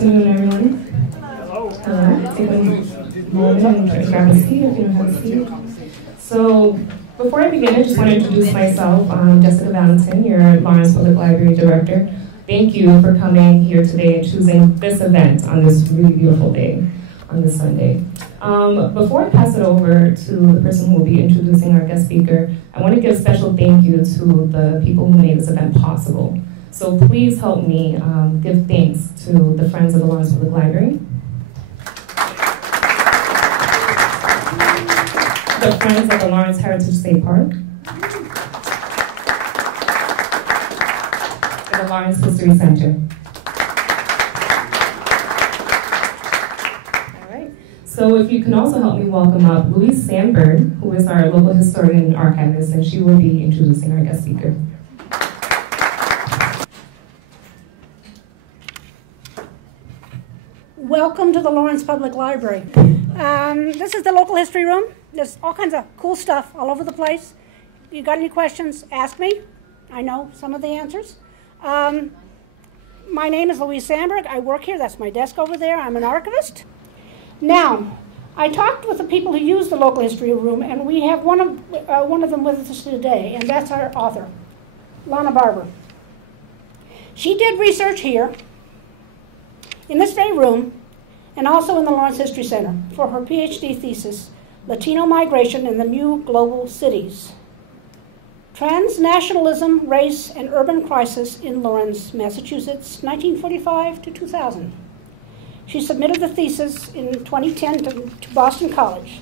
afternoon, everyone. Hello. Take a moment and grab a seat if you don't have a seat. So, before I begin, I just want to introduce myself. I'm Jessica Valentin, your Lawrence Public Library Director. Thank you for coming here today and choosing this event on this really beautiful day, on this Sunday. Before I pass it over to the person who will be introducing our guest speaker, I want to give a special thank you to the people who made this event possible. So please help me give thanks to the Friends of the Lawrence Public Library, the Friends of the Lawrence Heritage State Park, and the Lawrence History Center. All right. So if you can also help me welcome up Louise Sandberg, who is our local historian and archivist, and she will be introducing our guest speaker. Welcome to the Lawrence Public Library. This is the local history room. There's all kinds of cool stuff all over the place. If you got any questions, ask me. I know some of the answers. My name is Louise Sandberg. I work here. That's my desk over there. I'm an archivist. Now, I talked with the people who use the local history room, and we have one of them with us today, and that's our author, Lana Barber. She did research here in this very room, and also in the Lawrence History Center for her PhD thesis, Latino Migration in the New Global Cities, Transnationalism, Race, and Urban Crisis in Lawrence, Massachusetts, 1945 to 2000. She submitted the thesis in 2010 to Boston College.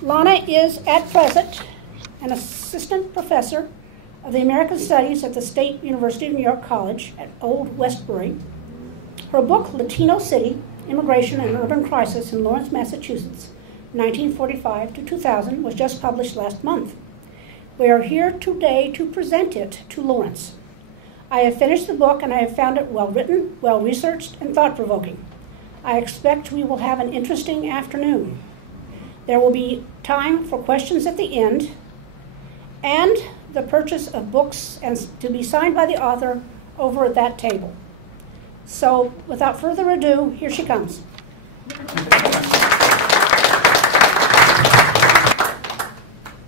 Lana is, at present, an assistant professor of the American Studies at the State University of New York College at Old Westbury. Her book, Latino City, Immigration and Urban Crisis in Lawrence, Massachusetts, 1945 to 2000, was just published last month. We are here today to present it to Lawrence. I have finished the book and I have found it well-written, well-researched, and thought-provoking. I expect we will have an interesting afternoon. There will be time for questions at the end, and the purchase of books and to be signed by the author over at that table. So, without further ado, here she comes.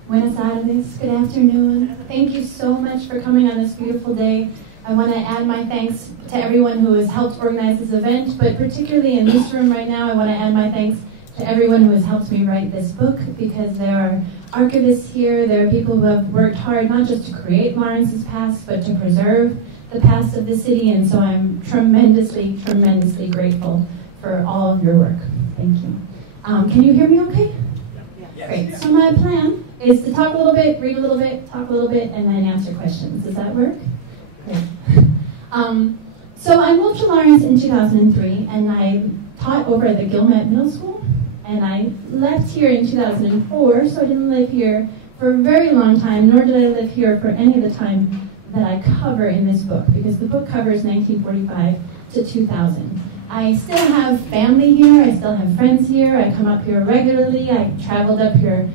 Buenas tardes, good afternoon. Thank you so much for coming on this beautiful day. I want to add my thanks to everyone who has helped organize this event, but particularly in this room right now, I want to add my thanks to everyone who has helped me write this book, because there are archivists here, there are people who have worked hard not just to create Lawrence's past, but to preserve the past of the city, and so I'm tremendously, tremendously grateful for all of your work. Thank you. Can you hear me okay? Yes. Great. So my plan is to talk a little bit, read a little bit, talk a little bit, and then answer questions. Does that work? Great. So I moved to Lawrence in 2003, and I taught over at the Gilmet Middle School, and I left here in 2004, so I didn't live here for a very long time, nor did I live here for any of the time that I cover in this book, because the book covers 1945 to 2000. I still have family here, I still have friends here, I come up here regularly, I traveled up here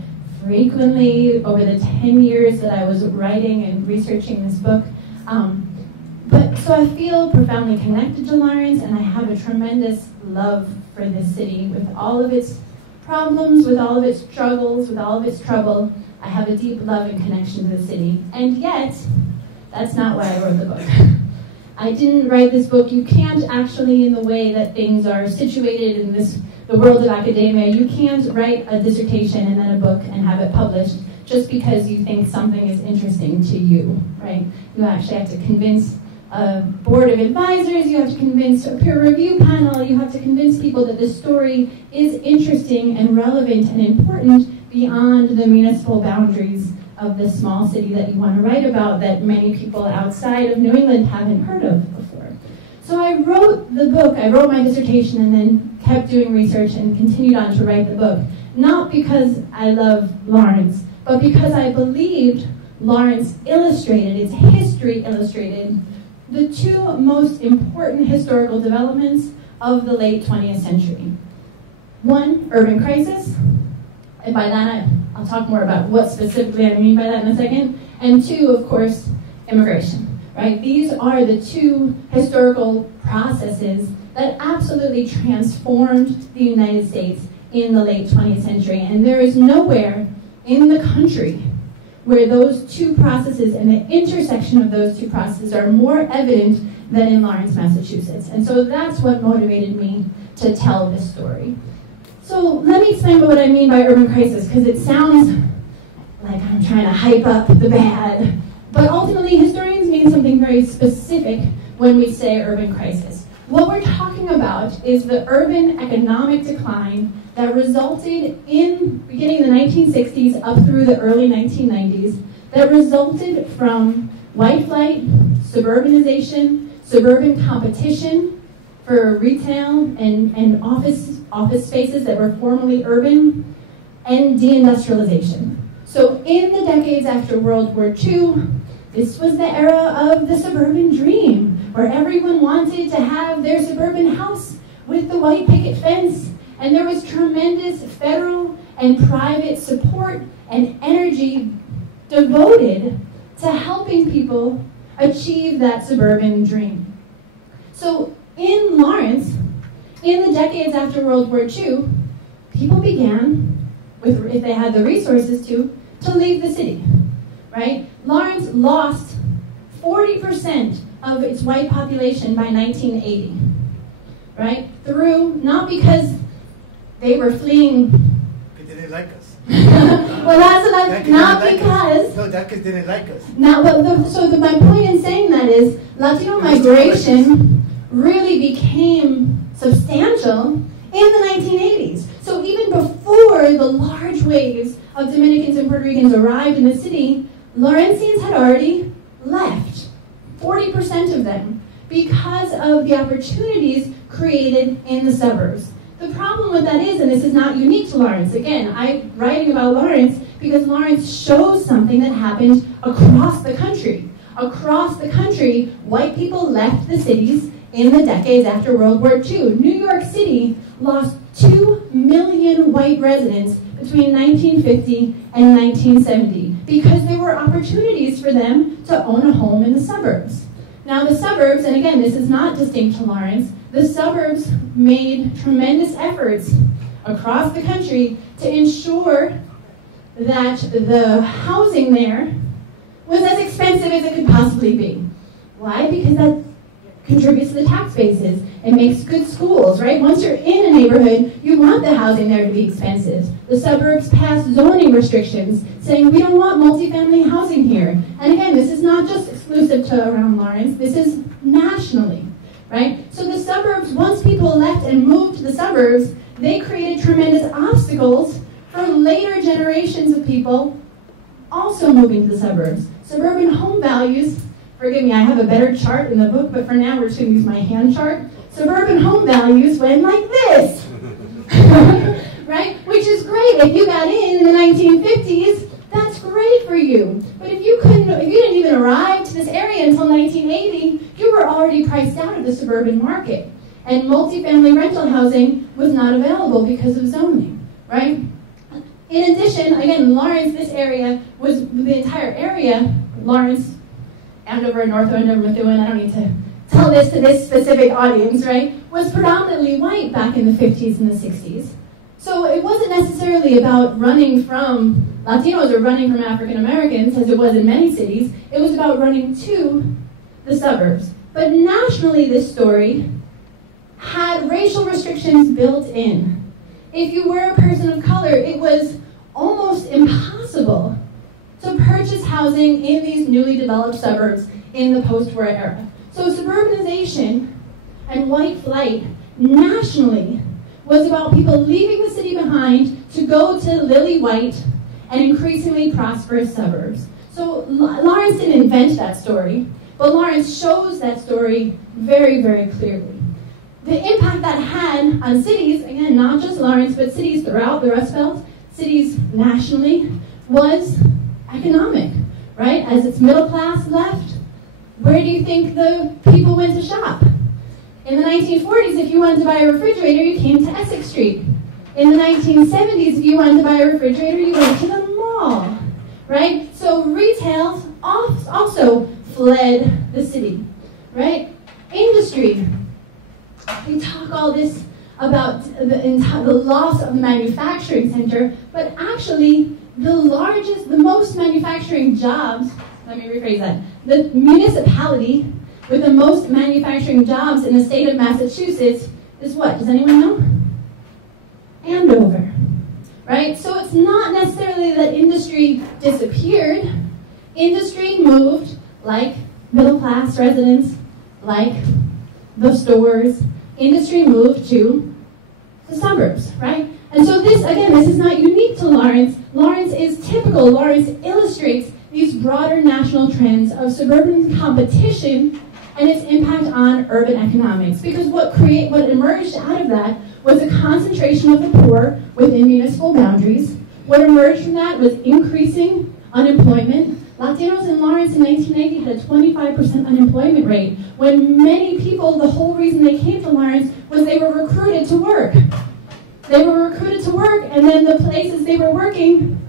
frequently over the 10 years that I was writing and researching this book. So I feel profoundly connected to Lawrence, and I have a tremendous love for this city with all of its problems, with all of its struggles, with all of its trouble. I have a deep love and connection to the city, and yet, that's not why I wrote the book. I didn't write this book. You can't actually, in the way that things are situated in the world of academia, you can't write a dissertation and then a book and have it published just because you think something is interesting to you, right? You actually have to convince a board of advisors, you have to convince a peer review panel, you have to convince people that this story is interesting and relevant and important beyond the municipal boundaries of this small city that you want to write about, that many people outside of New England haven't heard of before. So I wrote the book, I wrote my dissertation, and then kept doing research and continued on to write the book. Not because I love Lawrence, but because I believed Lawrence illustrated, its history illustrated, the two most important historical developments of the late 20th century. One, urban crisis, and by that I'll talk more about what specifically I mean by that in a second. And two, of course, immigration, right? These are the two historical processes that absolutely transformed the United States in the late 20th century. And there is nowhere in the country where those two processes and the intersection of those two processes are more evident than in Lawrence, Massachusetts. And so that's what motivated me to tell this story. So let me explain what I mean by urban crisis, because it sounds like I'm trying to hype up the bad. But ultimately, historians mean something very specific when we say urban crisis. What we're talking about is the urban economic decline that resulted in, beginning in the 1960s up through the early 1990s, that resulted from white flight, suburbanization, suburban competition for retail and office spaces that were formerly urban, and deindustrialization. So in the decades after World War II, this was the era of the suburban dream, where everyone wanted to have their suburban house with the white picket fence, and there was tremendous federal and private support and energy devoted to helping people achieve that suburban dream. So in Lawrence, in the decades after World War II, people began, if they had the resources to leave the city, right? Lawrence lost 40% of its white population by 1980, right? Not because they were fleeing. They didn't like us. Well, that's not because. No, that because they didn't like us. My point in saying that is Latino migration really became substantial in the 1980s. So even before the large waves of Dominicans and Puerto Ricans arrived in the city, Lawrencians had already left, 40% of them, because of the opportunities created in the suburbs. The problem with that is, and this is not unique to Lawrence, again, I'm writing about Lawrence because Lawrence shows something that happened across the country. Across the country, white people left the cities in the decades after World War II. New York City lost 2 million white residents between 1950 and 1970 because there were opportunities for them to own a home in the suburbs. Now the suburbs, and again, this is not distinct to Lawrence, the suburbs made tremendous efforts across the country to ensure that the housing there was as expensive as it could possibly be. Why? Because that contributes to the tax bases. It makes good schools, right? Once you're in a neighborhood, you want the housing there to be expensive. The suburbs passed zoning restrictions saying we don't want multifamily housing here. And again, this is not just exclusive to around Lawrence, this is nationally, right? So the suburbs, once people left and moved to the suburbs, they created tremendous obstacles for later generations of people also moving to the suburbs. Suburban home values, forgive me, I have a better chart in the book, but for now we're just going to use my hand chart. Suburban home values went like this, right? Which is great. If you got in the 1950s, that's great for you. But if you didn't even arrive to this area until 1980, you were already priced out of the suburban market. And multifamily rental housing was not available because of zoning, right? In addition, again, Lawrence, this area was the entire area, Lawrence, Andover, North Andover, Methuen, I don't need to tell this to this specific audience, right, was predominantly white back in the 50s and the 60s. So it wasn't necessarily about running from Latinos or running from African Americans, as it was in many cities. It was about running to the suburbs. But nationally, this story had racial restrictions built in. If you were a person of color, it was almost impossible to purchase housing in these newly developed suburbs in the post-war era. So suburbanization and white flight nationally was about people leaving the city behind to go to lily white and increasingly prosperous suburbs. So Lawrence didn't invent that story, but Lawrence shows that story very, very clearly. The impact that had on cities, again, not just Lawrence, but cities throughout the Rust Belt, cities nationally, was economic, right? As its middle class left, where do you think the people went to shop? In the 1940s, if you wanted to buy a refrigerator, you came to Essex Street. In the 1970s, if you wanted to buy a refrigerator, you went to the mall, right? So retail also fled the city, right? Industry. We talk all this about the loss of the manufacturing center, but actually the most manufacturing jobs, let me rephrase that, the municipality with the most manufacturing jobs in the state of Massachusetts is what? Does anyone know? Andover, right? So it's not necessarily that industry disappeared. Industry moved, like middle-class residents, like the stores. Industry moved to the suburbs, right? And so this, again, this is not unique to Lawrence. Lawrence is typical. Lawrence illustrates these broader national trends of suburban competition and its impact on urban economics. Because what emerged out of that was a concentration of the poor within municipal boundaries. What emerged from that was increasing unemployment. Latinos in Lawrence in 1990 had a 25% unemployment rate, when many people, the whole reason they came to Lawrence was they were recruited to work. They were recruited to work, and then the places they were working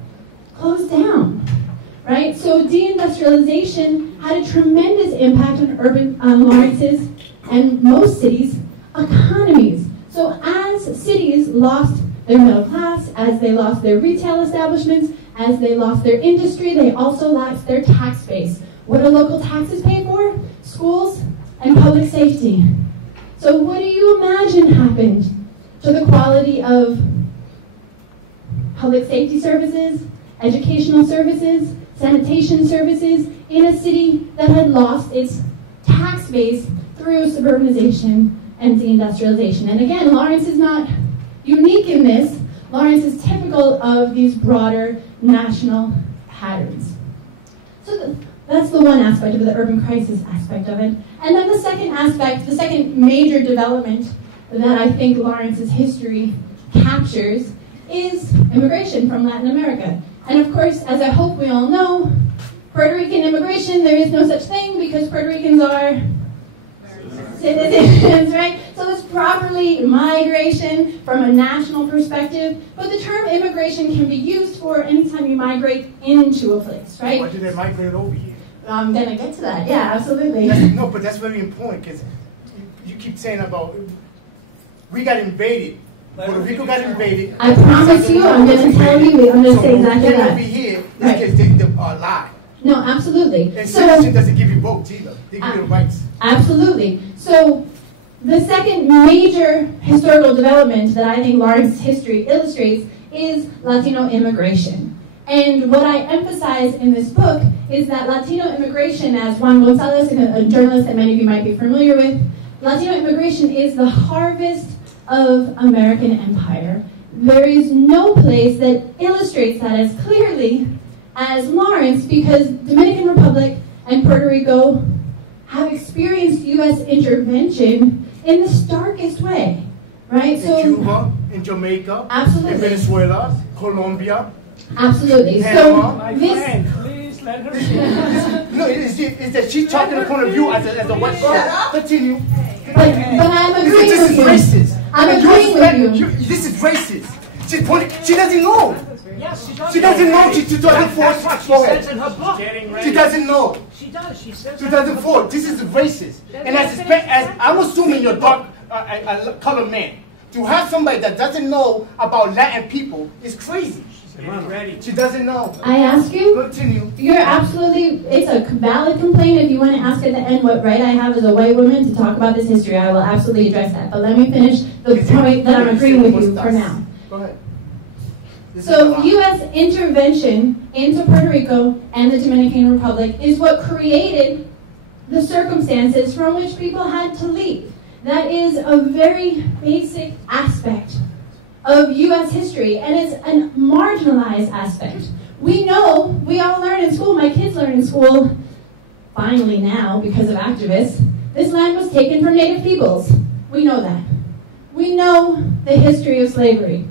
closed down, right? So deindustrialization had a tremendous impact on Lawrence's and most cities' economies. So as cities lost their middle class, as they lost their retail establishments, as they lost their industry, they also lost their tax base. What do local taxes pay for? Schools and public safety. So what do you imagine happened to the quality of public safety services, educational services, sanitation services in a city that had lost its tax base through suburbanization and deindustrialization? And again, Lawrence is not unique in this. Lawrence is typical of these broader national patterns. So that's the one aspect of the urban crisis aspect of it. And then the second aspect, the second major development that I think Lawrence's history captures is immigration from Latin America. And of course, as I hope we all know, Puerto Rican immigration, there is no such thing because Puerto Ricans are citizens, right? So it's properly migration from a national perspective, but the term immigration can be used for anytime you migrate into a place, right? Why did they migrate over here? I'm going to get to that, yeah, absolutely. No, but that's very important because you keep saying about, we got invaded. Puerto Rico got invaded. I promise you, I'm going to tell you, I'm going to say exactly that. Over here, this right. They lie. No, absolutely. And citizenship doesn't give you votes either. They give you the rights. Absolutely. So the second major historical development that I think Lawrence's history illustrates is Latino immigration. And what I emphasize in this book is that Latino immigration, as Juan Gonzalez, a journalist that many of you might be familiar with, Latino immigration is the harvest of American empire. There is no place that illustrates that as clearly as Lawrence, because Dominican Republic and Puerto Rico have experienced U.S. intervention in the starkest way, right? In Cuba, in Jamaica, absolutely. In Venezuela, Colombia, absolutely. Panama. So this, please let her speak. No, it's that she's talking the point of view as a white person. Continue. But I'm agreeing this with you. This is racist. I'm agreeing with you. This is racist. She doesn't know. Yes, she does. She doesn't know. She 2004. That's what she says in her book. She doesn't know. She does. She says 2004. This is racist. And as I'm assuming you're dark, colored man, to have somebody that doesn't know about Latin people is crazy. She doesn't know. I ask you. Continue. You're absolutely. It's a valid complaint. If you want to ask at the end what right I have as a white woman to talk about this history, I will absolutely address that. But let me finish the point that I'm agreeing with you for now. Go ahead. So U.S. intervention into Puerto Rico and the Dominican Republic is what created the circumstances from which people had to leave. That is a very basic aspect of U.S. history, and it's a marginalized aspect. We know, we all learn in school, my kids learn in school, finally now, because of activists, this land was taken from Native peoples. We know that. We know the history of slavery.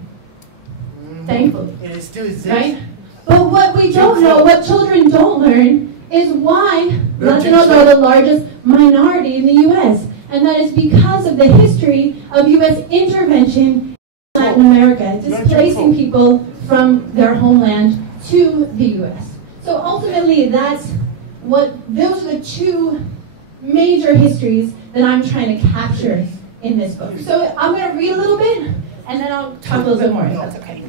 Thankfully. And it still exists. Right? But what we don't know, what children don't learn, is why Latinos are the largest minority in the U.S. And that is because of the history of U.S. intervention in Latin America, displacing people from their homeland to the U.S. So ultimately, those are the two major histories that I'm trying to capture in this book. So I'm going to read a little bit, and then I'll talk a little bit more, if that's okay.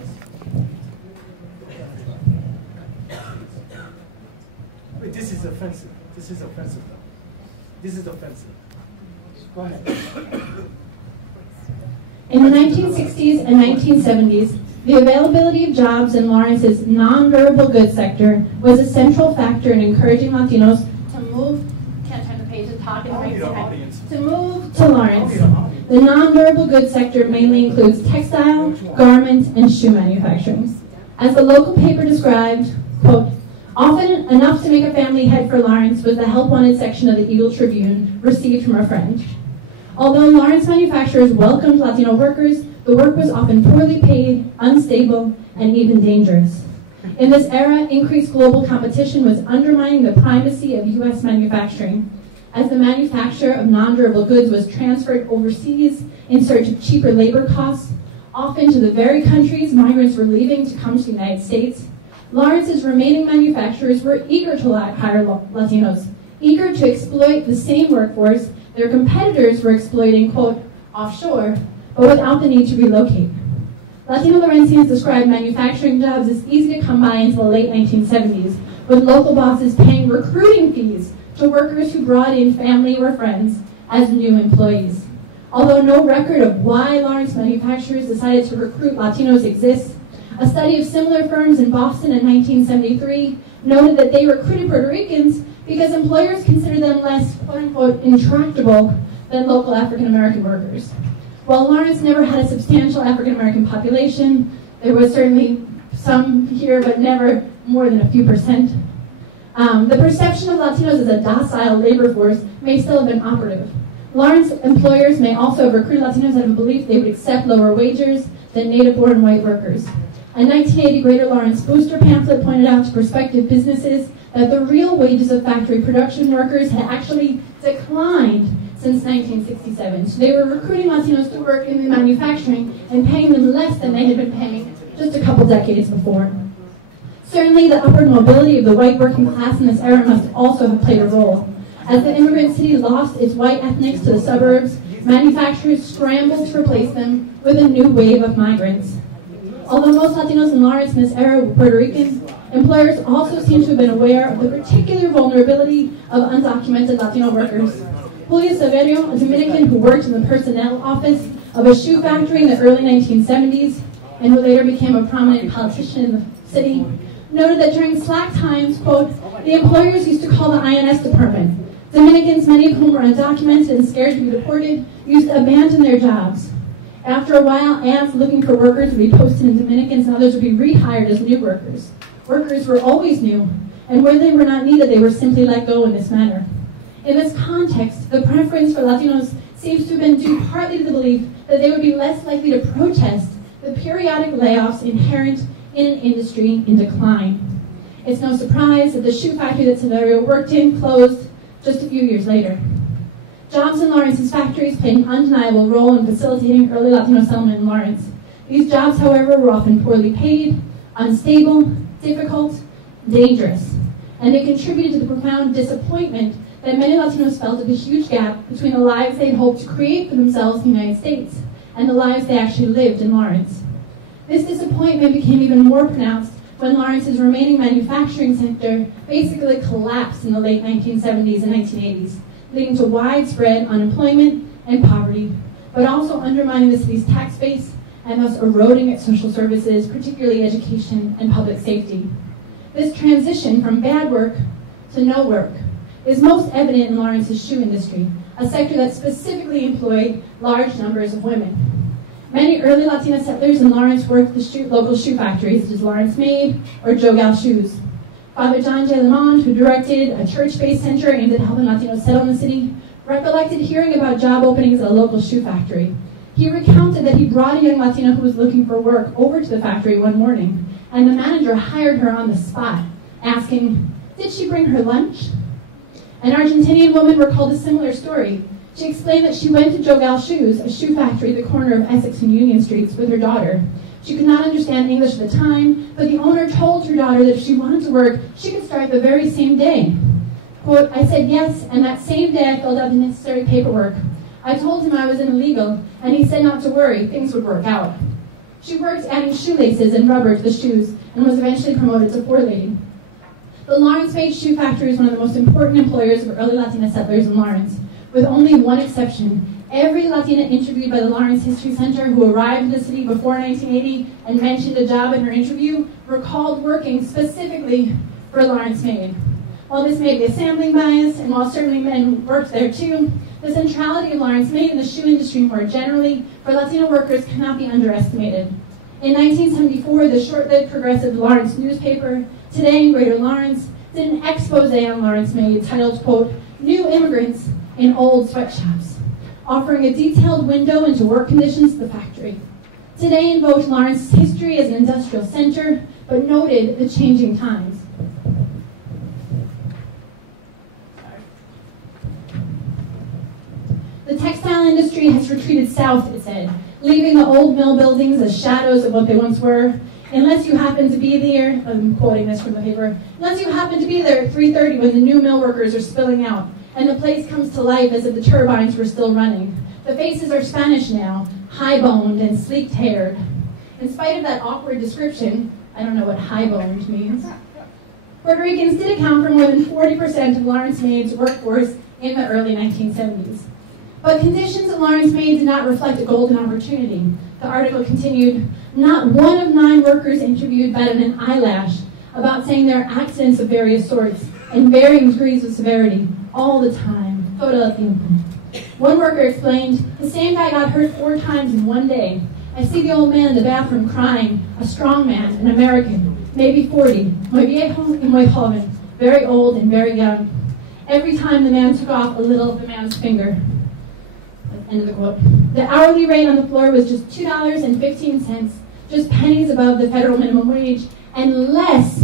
Wait, this is offensive. This is offensive. This is offensive. Go ahead. In the 1960s and 1970s, the availability of jobs in Lawrence's non-durable goods sector was a central factor in encouraging Latinos to move, can't turn the page and talk in the right time, to move to Lawrence. The non-durable goods sector mainly includes textile, garment, and shoe manufacturing. As the local paper described, quote, often enough to make a family head for Lawrence was the help wanted section of the Eagle Tribune received from a friend. Although Lawrence manufacturers welcomed Latino workers, the work was often poorly paid, unstable, and even dangerous. In this era, increased global competition was undermining the primacy of U.S. manufacturing, as the manufacture of non-durable goods was transferred overseas in search of cheaper labor costs, often to the very countries migrants were leaving to come to the United States. Lawrence's remaining manufacturers were eager to hire Latinos, eager to exploit the same workforce their competitors were exploiting, quote, offshore, but without the need to relocate. Latino Lawrencians described manufacturing jobs as easy to come by into the late 1970s, with local bosses paying recruiting fees to workers who brought in family or friends as new employees. Although no record of why Lawrence manufacturers decided to recruit Latinos exists, a study of similar firms in Boston in 1973 noted that they recruited Puerto Ricans because employers considered them less, quote-unquote, intractable than local African-American workers. While Lawrence never had a substantial African-American population, there was certainly some here, but never more than a few percent. The perception of Latinos as a docile labor force may still have been operative. Lawrence employers may also have recruited Latinos out of a belief they would accept lower wages than native-born white workers. A 1980 Greater Lawrence booster pamphlet pointed out to prospective businesses that the real wages of factory production workers had actually declined since 1967. So they were recruiting Latinos to work in the manufacturing and paying them less than they had been paying just a couple decades before. Certainly, the upward mobility of the white working class in this era must also have played a role. As the immigrant city lost its white ethnics to the suburbs, manufacturers scrambled to replace them with a new wave of migrants. Although most Latinos in Lawrence in this era were Puerto Ricans, employers also seem to have been aware of the particular vulnerability of undocumented Latino workers. Julio Severio, a Dominican who worked in the personnel office of a shoe factory in the early 1970s, and who later became a prominent politician in the city, noted that during slack times, quote, the employers used to call the INS department. Dominicans, many of whom were undocumented and scared to be deported, used to abandon their jobs. After a while, ads looking for workers would be posted in Dominicans and others would be rehired as new workers. Workers were always new, and where they were not needed, they were simply let go in this manner. In this context, the preference for Latinos seems to have been due partly to the belief that they would be less likely to protest the periodic layoffs inherent in an industry in decline. It's no surprise that the shoe factory that Severio worked in closed just a few years later. Jobs in Lawrence's factories played an undeniable role in facilitating early Latino settlement in Lawrence. These jobs, however, were often poorly paid, unstable, difficult, dangerous, and they contributed to the profound disappointment that many Latinos felt of the huge gap between the lives they'd hoped to create for themselves in the United States and the lives they actually lived in Lawrence. This disappointment became even more pronounced when Lawrence's remaining manufacturing sector basically collapsed in the late 1970s and 1980s, leading to widespread unemployment and poverty, but also undermining the city's tax base and thus eroding its social services, particularly education and public safety. This transition from bad work to no work is most evident in Lawrence's shoe industry, a sector that specifically employed large numbers of women. Many early Latina settlers in Lawrence worked the local shoe factories, such as Lawrence Made or Jogal Shoes. Father John J. Lemond, who directed a church-based center aimed at helping Latinos settle in the city, recollected hearing about job openings at a local shoe factory. He recounted that he brought a young Latina who was looking for work over to the factory one morning, and the manager hired her on the spot, asking, "Did she bring her lunch?" An Argentinian woman recalled a similar story. She explained that she went to Jogal Shoes, a shoe factory at the corner of Essex and Union Streets, with her daughter. She could not understand English at the time, but the owner told her daughter that if she wanted to work, she could start the very same day. Quote, "I said yes, and that same day I filled out the necessary paperwork. I told him I was an illegal, and he said not to worry, things would work out. She worked adding shoelaces and rubber to the shoes and was eventually promoted to floor lady. The Lawrence Made Shoe Factory is one of the most important employers of early Latina settlers in Lawrence, with only one exception. Every Latina interviewed by the Lawrence History Center who arrived in the city before 1980 and mentioned a job in her interview recalled working specifically for Lawrence Made. While this may be a sampling bias, and while certainly men worked there too, the centrality of Lawrence Made in the shoe industry more generally for Latino workers cannot be underestimated. In 1974, the short-lived progressive Lawrence newspaper, Today in Greater Lawrence, did an expose on Lawrence Made titled, quote, New Immigrants in Old Sweatshops, offering a detailed window into work conditions at the factory. Today invoked Lawrence's history as an industrial center, but noted the changing times. The textile industry has retreated south, it said, leaving the old mill buildings as shadows of what they once were. Unless you happen to be there, I'm quoting this from the paper, unless you happen to be there at 3:30 when the new mill workers are spilling out, and the place comes to life as if the turbines were still running. The faces are Spanish now, high-boned and sleek-haired. In spite of that awkward description, I don't know what high-boned means, Puerto Ricans did account for more than 40% of Lawrence Made's workforce in the early 1970s. But conditions at Lawrence Made did not reflect a golden opportunity. The article continued, not one of 9 workers interviewed batted an eyelash about saying there are accidents of various sorts and varying degrees of severity all the time. Todo el tiempo. One worker explained, the same guy got hurt 4 times in one day. I see the old man in the bathroom crying, a strong man, an American, maybe 40, muy viejo y muy joven, very old and very young. Every time the man took off a little of the man's finger. End of the quote. The hourly rate on the floor was just $2.15, just pennies above the federal minimum wage, and less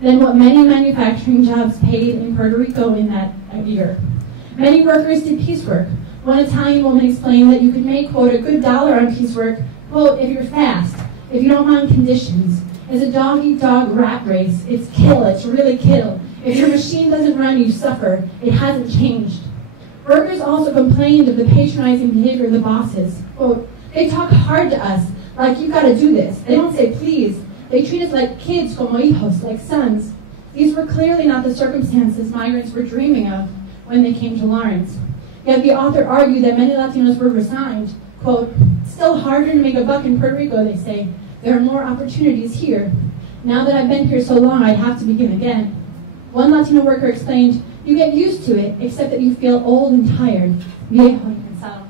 than what many manufacturing jobs paid in Puerto Rico in that year. Many workers did piecework. One Italian woman explained that you could make, quote, a good dollar on piecework, quote, if you're fast, if you don't mind conditions. It's a dog-eat-dog rat race. It's kill, it's really kill. If your machine doesn't run, you suffer. It hasn't changed. Workers also complained of the patronizing behavior of the bosses. Quote, they talk hard to us, like you gotta do this. They don't say please. They treat us like kids, como hijos, like sons. These were clearly not the circumstances migrants were dreaming of when they came to Lawrence. Yet the author argued that many Latinos were resigned. Quote, still harder to make a buck in Puerto Rico, they say. There are more opportunities here. Now that I've been here so long, I'd have to begin again. One Latino worker explained, you get used to it, except that you feel old and tired. Viejo y cansado.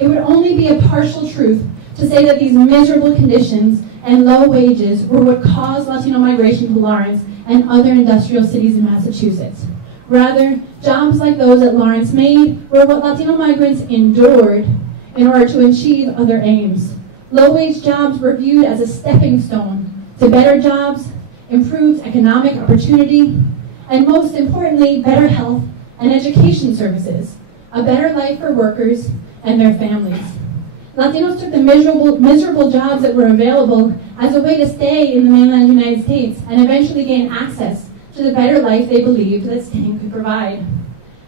It would only be a partial truth to say that these miserable conditions and low wages were what caused Latino migration to Lawrence and other industrial cities in Massachusetts. Rather, jobs like those at Lawrence Made were what Latino migrants endured in order to achieve other aims. Low-wage jobs were viewed as a stepping stone to better jobs, improved economic opportunity, and most importantly, better health and education services, a better life for workers and their families. Latinos took the miserable jobs that were available as a way to stay in the mainland United States and eventually gain access to the better life they believed that staying could provide.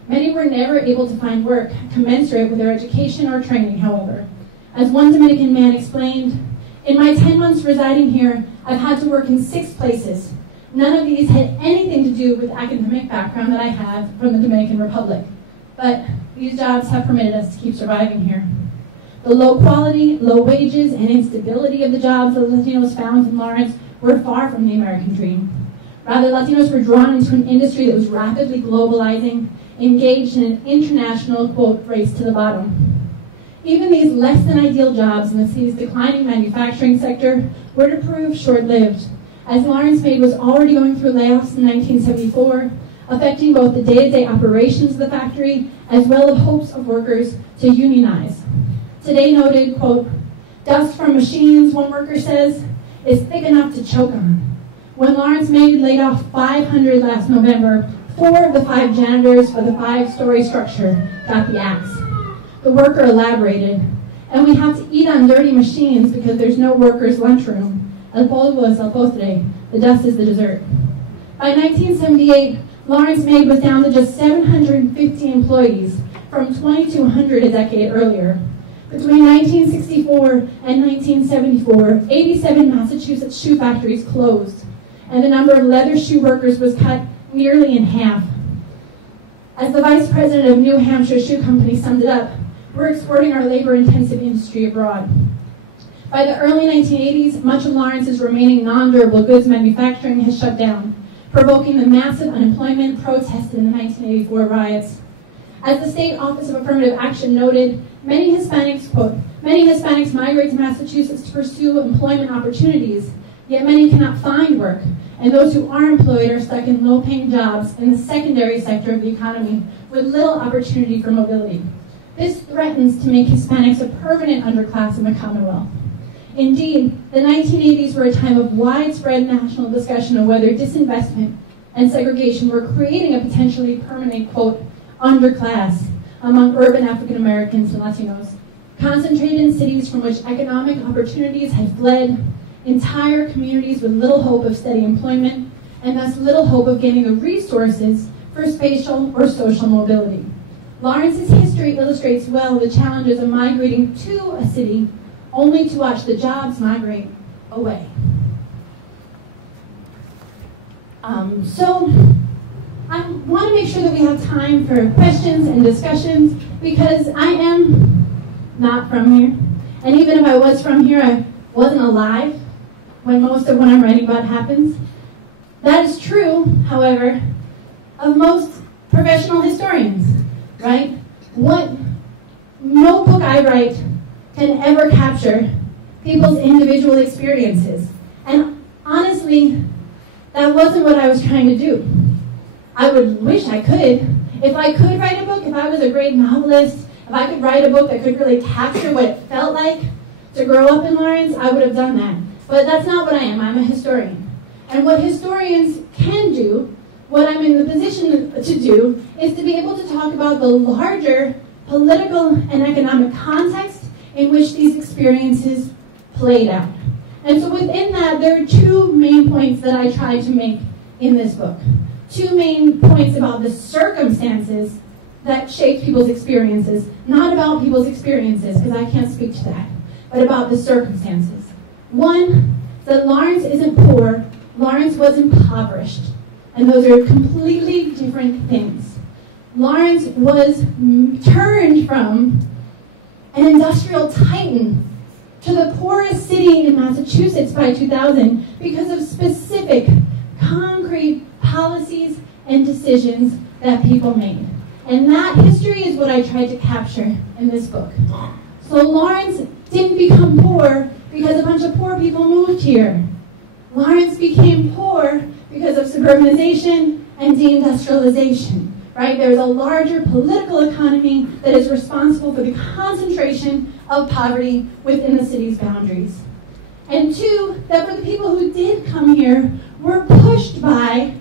Many were never able to find work commensurate with their education or training, however. As one Dominican man explained, in my 10 months residing here, I've had to work in 6 places. None of these had anything to do with the academic background that I have from the Dominican Republic. But these jobs have permitted us to keep surviving here. The low quality, low wages, and instability of the jobs that Latinos found in Lawrence were far from the American dream. Rather, Latinos were drawn into an industry that was rapidly globalizing, engaged in an international, quote, race to the bottom. Even these less than ideal jobs in the city's declining manufacturing sector were to prove short-lived, as Lawrence Made was already going through layoffs in 1974, affecting both the day-to-day operations of the factory as well as hopes of workers to unionize. Today noted, quote, dust from machines, one worker says, is thick enough to choke on. When Lawrence Made laid off 500 last November, 4 of the 5 janitors for the 5-story structure got the axe. The worker elaborated, and we have to eat on dirty machines because there's no workers' lunchroom. El polvo es el postre. The dust is the dessert. By 1978, Lawrence Mead was down to just 750 employees from 2,200 a decade earlier. Between 1964 and 1974, 87 Massachusetts shoe factories closed, and the number of leather shoe workers was cut nearly in half. As the vice president of New Hampshire Shoe Company summed it up, we're exporting our labor-intensive industry abroad. By the early 1980s, much of Lawrence's remaining non-durable goods manufacturing has shut down, provoking the massive unemployment protested in the 1984 riots. As the State Office of Affirmative Action noted, many Hispanics, quote, many Hispanics migrate to Massachusetts to pursue employment opportunities, yet many cannot find work, and those who are employed are stuck in low-paying jobs in the secondary sector of the economy with little opportunity for mobility. This threatens to make Hispanics a permanent underclass in the Commonwealth. Indeed, the 1980s were a time of widespread national discussion of whether disinvestment and segregation were creating a potentially permanent, quote, underclass among urban African Americans and Latinos, concentrated in cities from which economic opportunities had fled, entire communities with little hope of steady employment, and thus little hope of gaining the resources for spatial or social mobility. Lawrence's history illustrates well the challenges of migrating to a city only to watch the jobs migrate away. So I want to make sure that we have time for questions and discussions, because I am not from here. And even if I was from here, I wasn't alive when most of what I'm writing about happens. That is true, however, of most professional historians, right? No book I write can ever capture people's individual experiences. And honestly, that wasn't what I was trying to do. I would wish I could. If I could write a book, if I was a great novelist, if I could write a book that could really capture what it felt like to grow up in Lawrence, I would have done that. But that's not what I am. I'm a historian. And what historians can do, what I'm in the position to do, is to be able to talk about the larger political and economic context in which these experiences played out. And so within that, there are two main points that I tried to make in this book. Two main points about the circumstances that shaped people's experiences, not about people's experiences, because I can't speak to that, but about the circumstances. One, that Lawrence isn't poor, Lawrence was impoverished. And those are completely different things. Lawrence was turned from an industrial titan to the poorest city in Massachusetts by 2000 because of specific, concrete policies and decisions that people made. And that history is what I tried to capture in this book. So Lawrence didn't become poor because a bunch of poor people moved here. Lawrence became poor because of suburbanization and deindustrialization, right? There's a larger political economy that is responsible for the concentration of poverty within the city's boundaries. And two, that for the people who did come here were pushed by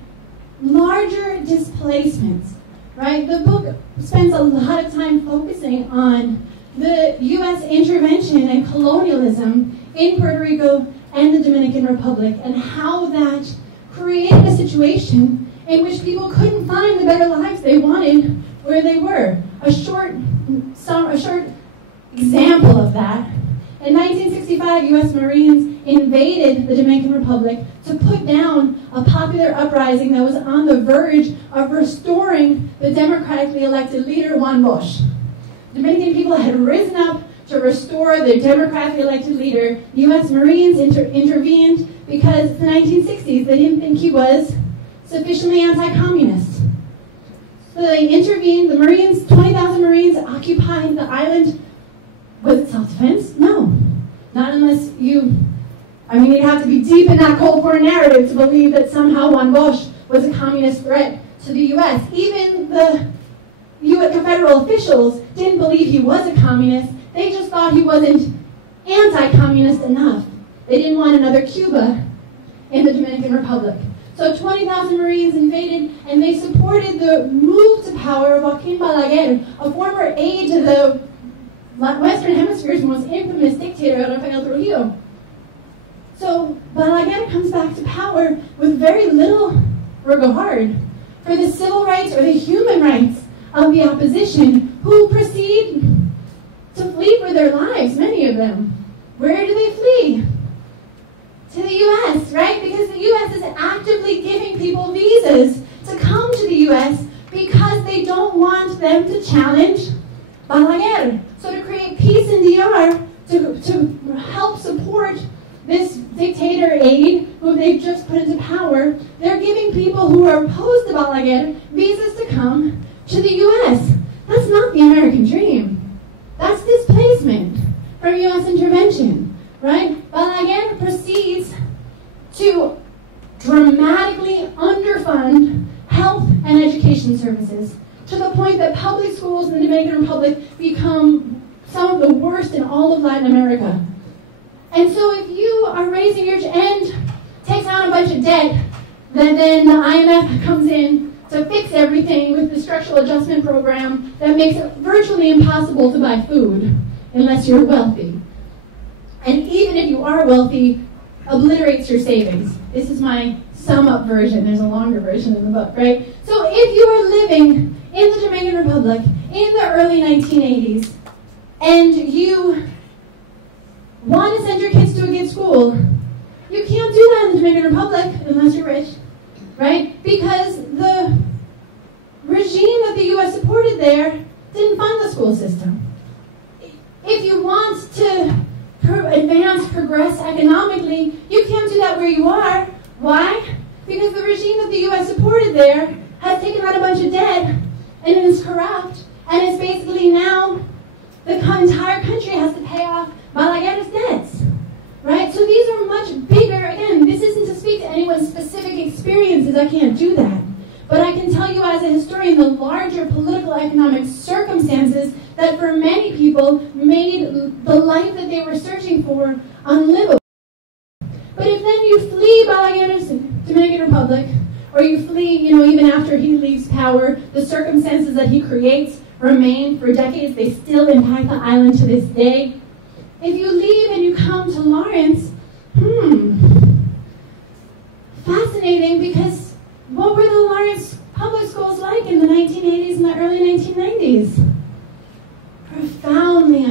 larger displacements, right? The book spends a lot of time focusing on the U.S. intervention and colonialism in Puerto Rico and the Dominican Republic, and how that created a situation in which people couldn't find the better lives they wanted where they were. A short example of that: in 1965, U.S. Marines invaded the Dominican Republic to put down a popular uprising that was on the verge of restoring the democratically elected leader, Juan Bosch. Dominican people had risen up to restore the democratically elected leader. U.S. Marines intervened because in the 1960s they didn't think he was sufficiently anti-communist. So they intervened. The Marines, 20,000 Marines, occupied the island. Was it self-defense? No. Not unless you'd have to be deep in that Cold War narrative to believe that somehow Juan Bosch was a communist threat to the U.S. Even the federal officials didn't believe he was a communist. They just thought he wasn't anti-communist enough. They didn't want another Cuba in the Dominican Republic. So 20,000 Marines invaded, and they supported the move to power of Joaquin Balaguer, a former aide to the Western Hemisphere's most infamous dictator, Rafael Trujillo. So Balaguer comes back to power with very little regard for the civil rights or the human rights of the opposition who proceed to flee for their lives, many of them. Where do they flee? To the U.S., right? Because the U.S. is actively giving people visas to come to the U.S. because they don't want them to challenge Balaguer. So to create peace in DR, to help support this dictator aide who they've just put into power, they're giving people who are opposed to Balaguer visas to come to the U.S. That's not the American dream. That's displacement from U.S. intervention, right? Balaguer proceeds to dramatically underfund health and education services to the point that public schools in the Dominican Republic become some of the worst in all of Latin America. And so if you are raising your and takes on a bunch of debt, then the IMF comes in to fix everything with the structural adjustment program that makes it virtually impossible to buy food unless you're wealthy. And even if you are wealthy, obliterates your savings. This is my sum-up version. There's a longer version in the book, right? So if you are living in the Dominican Republic in the early 1980s and you want to send your kids to a good school, you can't do that in the Dominican Republic unless you're rich, right? Because the regime that the U.S. supported there didn't fund the school system. If you want to advance, progress economically, you can't do that where you are. Why? Because the regime that the U.S. supported there has taken out a bunch of debt and it is corrupt, and it's basically now the entire country has to pay off Balaguer's debts, right? So these are much bigger. Again, this isn't to speak to anyone's specific experiences. I can't do that. But I can tell you as a historian the larger political economic circumstances that for many people made the life that they were searching for unlivable. But if then you flee Balaguer's Dominican Republic, or you flee, even after he leaves power, the circumstances that he creates remain for decades. They still impact the island to this day. If you leave and you come to Lawrence, fascinating, because what were the Lawrence public schools like in the 1980s and the early 1990s? Profoundly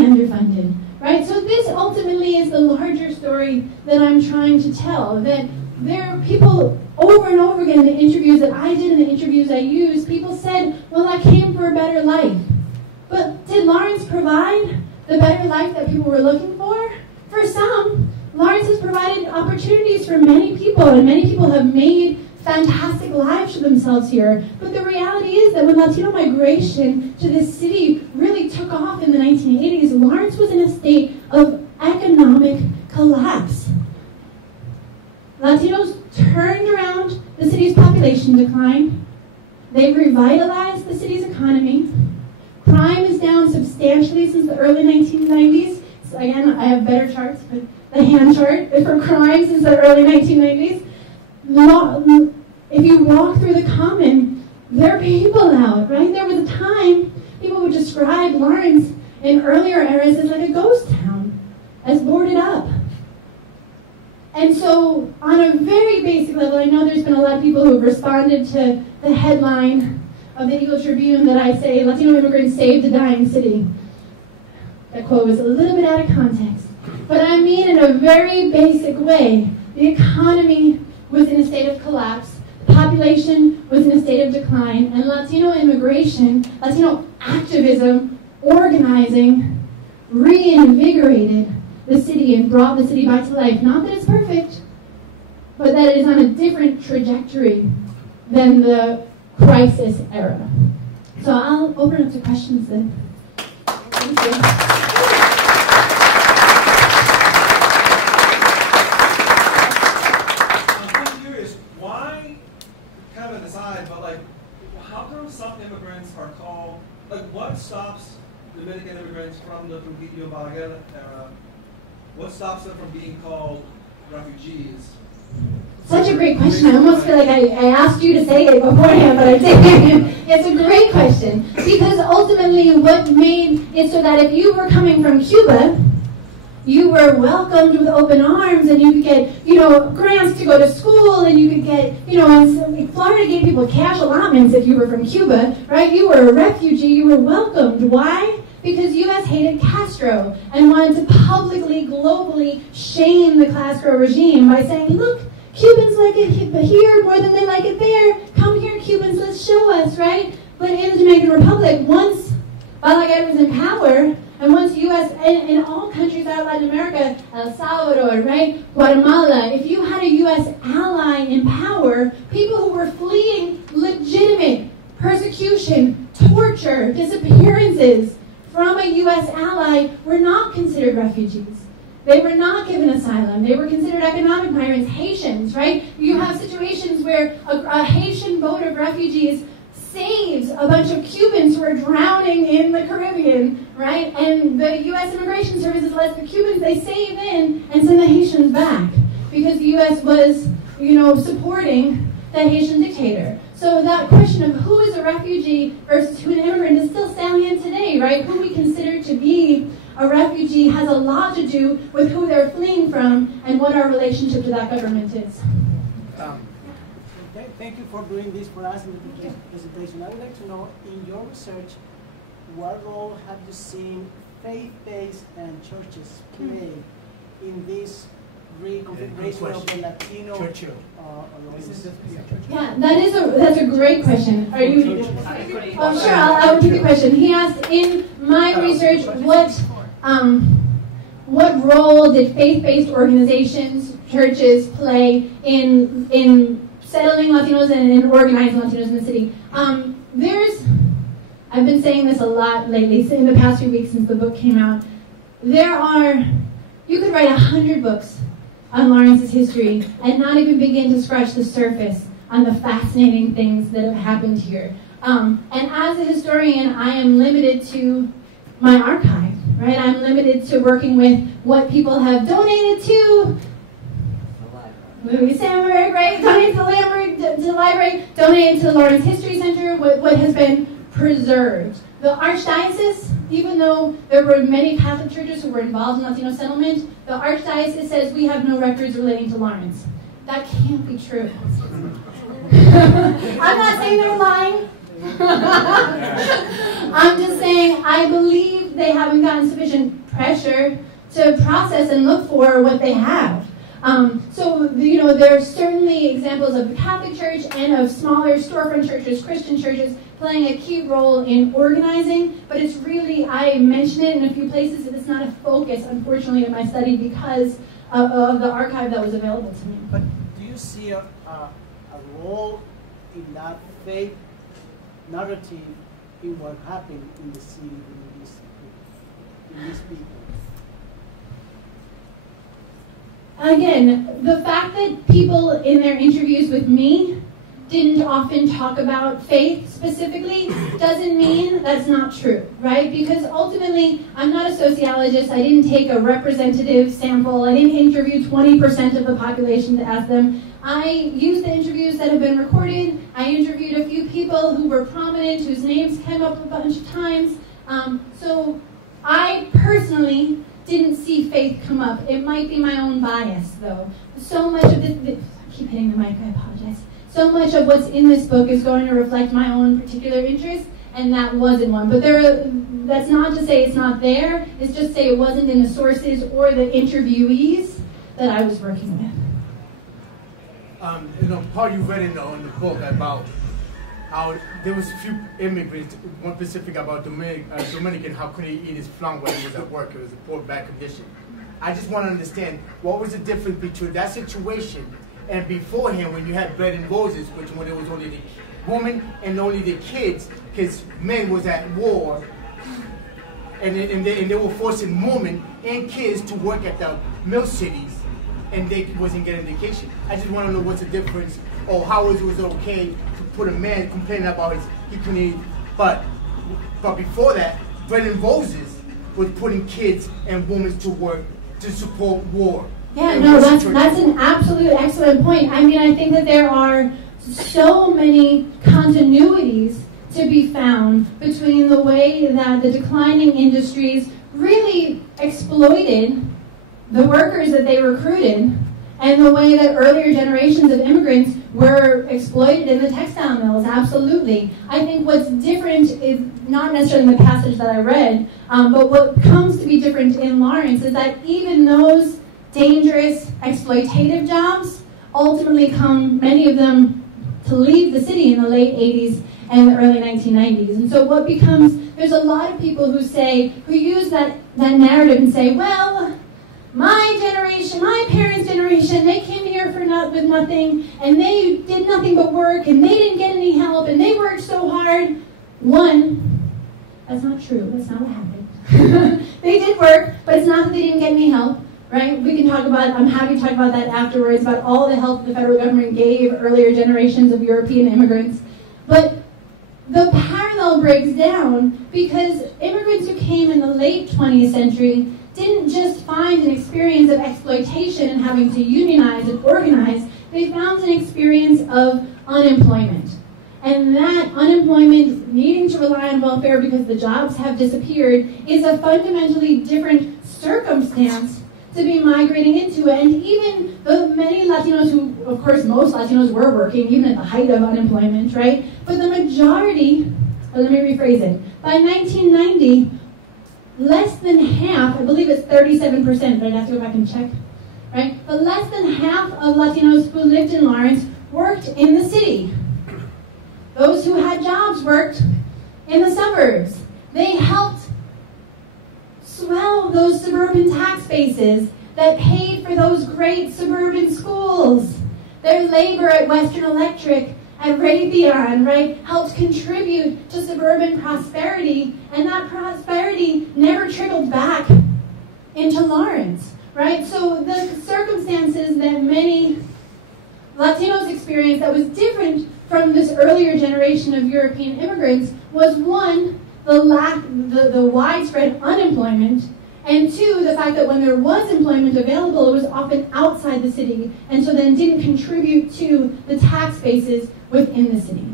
underfunded, right? So this ultimately is the larger story that I'm trying to tell, that there are people over and over again in the interviews that I did and the interviews I used, people said, well, I came for a better life. But did Lawrence provide the better life that people were looking for? For some, Lawrence has provided opportunities for many people, and many people have made fantastic lives for themselves here. But the reality is that when Latino migration to this city really took off in the 1980s, Lawrence was in a state of economic collapse. Latinos turned around the city's population decline. They revitalized the city's economy. Crime is down substantially since the early 1990s. So again, I have better charts, but the hand chart for crime since the early 1990s. If you walk through the Common, there are people out, right? There was a time people would describe Lawrence in earlier eras as like a ghost town, as boarded up. And so on a very basic level, I know there's been a lot of people who have responded to the headline of the Eagle Tribune that I say, Latino immigrants saved a dying city. That quote was a little bit out of context. But I mean in a very basic way, the economy was in a state of collapse, the population was in a state of decline, and Latino immigration, Latino activism, organizing, reinvigorated the city and brought the city back to life. Not that it's perfect, but that it is on a different trajectory than the crisis era. So I'll open up to questions then. Thank you. I'm curious, why, kind of an aside, but like, how come some immigrants are called, like what stops Dominican immigrants from the Trujillo Balaguer era? What stops them from being called refugees? Such a great question. I almost feel like I asked you to say it beforehand, but I didn't. It's a great question. Because ultimately what made it so that if you were coming from Cuba, you were welcomed with open arms, and you could get, grants to go to school, and you could get, and Florida gave people cash allotments if you were from Cuba, right? You were a refugee, you were welcomed. Why? Because U.S. hated Castro and wanted to publicly, globally shame the Castro regime by saying, look, Cubans like it here more than they like it there. Come here, Cubans, let's show us, right? But in the Dominican Republic, once Balaguer was in power, and once U.S. in all countries out of Latin America, El Salvador, right, Guatemala, if you had a U.S. ally in power, people who were fleeing legitimate persecution, torture, disappearances from a U.S. ally were not considered refugees. They were not given asylum. They were considered economic migrants, Haitians, right? You have situations where a Haitian boat of refugees saves a bunch of Cubans who are drowning in the Caribbean, right? And the U.S. Immigration Services lets the Cubans they save in and send the Haitians back because the U.S. was, supporting the Haitian dictator. So that question of who is a refugee versus who an immigrant is still salient today, right? Who we consider to be a refugee has a lot to do with who they're fleeing from and what our relationship to that government is. Thank you for doing this for us in the presentation. I would like to know, in your research, what role have you seen faith-based and churches play in this reconfiguration of the Latino? Yeah, that's a great question. Are you? Oh, sure. I'll repeat the question. He asked, in my research, what role did faith-based organizations, churches, play in settling Latinos and in organizing Latinos in the city? I've been saying this a lot lately, in the past few weeks since the book came out. You could write 100 books on Lawrence's history and not even begin to scratch the surface on the fascinating things that have happened here. And as a historian, I am limited to my archive, right? I'm limited to working with what people have donated to. Louis Sandberg, right? Donated to the library, donated to the Lawrence History Center, what has been preserved. The Archdiocese, even though there were many Catholic churches who were involved in Latino settlement, the Archdiocese says we have no records relating to Lawrence. That can't be true. I'm not saying they're lying. I'm just saying I believe they haven't gotten sufficient pressure to process and look for what they have. There are certainly examples of the Catholic Church and of smaller storefront churches, Christian churches, playing a key role in organizing, but it's really, I mention it in a few places, but it's not a focus, unfortunately, in my study because of the archive that was available to me. But do you see a role in that faith narrative in what happened in the city, in these people? Again, the fact that people in their interviews with me didn't often talk about faith specifically doesn't mean that's not true, right? Because ultimately, I'm not a sociologist. I didn't take a representative sample. I didn't interview 20% of the population to ask them. I used the interviews that have been recorded. I interviewed a few people who were prominent, whose names came up a bunch of times. So I personally didn't see faith come up. It might be my own bias, though. So much of this, I keep hitting the mic, I apologize. So much of what's in this book is going to reflect my own particular interest, and that wasn't one. But that's not to say it's not there. It's just to say it wasn't in the sources or the interviewees that I was working with. Part you read in the book about how there was a few immigrants, one specific about Dominican, how could he eat his flan when he was at work? It was a poor, bad condition. I just want to understand, what was the difference between that situation and beforehand when you had bread and roses, which when it was only the woman and only the kids, because men was at war, and they were forcing women and kids to work at the mill cities, and they wasn't getting education. I just want to know what's the difference, or how it was okay to put a man complaining about he couldn't eat, but before that, bread and roses was putting kids and women to work to support war. Yeah, no, that's an absolute excellent point. I mean, I think that there are so many continuities to be found between the way that the declining industries really exploited the workers that they recruited and the way that earlier generations of immigrants were exploited in the textile mills, absolutely. I think what's different is not necessarily in the passage that I read, but what comes to be different in Lawrence is that even those dangerous, exploitative jobs ultimately come, many of them, to leave the city in the late 80s and the early 1990s. And so what becomes, there's a lot of people who use that narrative and say, well, my generation, my parents' generation, they came here with nothing, and they did nothing but work, and they didn't get any help, and they worked so hard. One, that's not true. That's not what happened. They did work, but it's not that they didn't get any help, right? We can talk about, I'm happy to talk about that afterwards, about all the help the federal government gave earlier generations of European immigrants. But the parallel breaks down because immigrants who came in the late 20th century didn't just find an experience of exploitation and having to unionize and organize, they found an experience of unemployment. And that unemployment, needing to rely on welfare because the jobs have disappeared, is a fundamentally different circumstance to be migrating into. And even the many Latinos who, of course, most Latinos were working, even at the height of unemployment, right? But the majority, let me rephrase it, by 1990, less than half, I believe it's 37%, but I'd have to go back and check, right? But less than half of Latinos who lived in Lawrence worked in the city. Those who had jobs worked in the suburbs. They helped swell those suburban tax bases that paid for those great suburban schools. Their labor at Western Electric, at Raytheon, right, helped contribute to suburban prosperity, and that prosperity never trickled back into Lawrence, right? So the circumstances that many Latinos experienced that was different from this earlier generation of European immigrants was, one, the widespread unemployment, and two, the fact that when there was employment available, it was often outside the city, and so then didn't contribute to the tax bases within the city.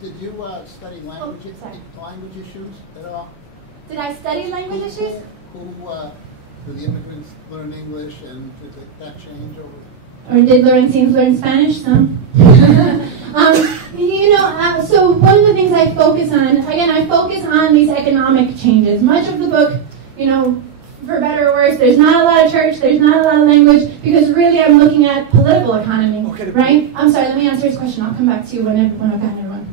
Did you study language issues at all? Did I study language issues? Do the immigrants learn English, and did that change over? Or did Laurentians learn Spanish? Some. So one of the things I focus on, again, I focus on these economic changes. Much of the book, for better or worse, there's not a lot of church, there's not a lot of language, because really I'm looking at political economy, right? I'm sorry, let me answer his question. I'll come back to you when I've gotten everyone.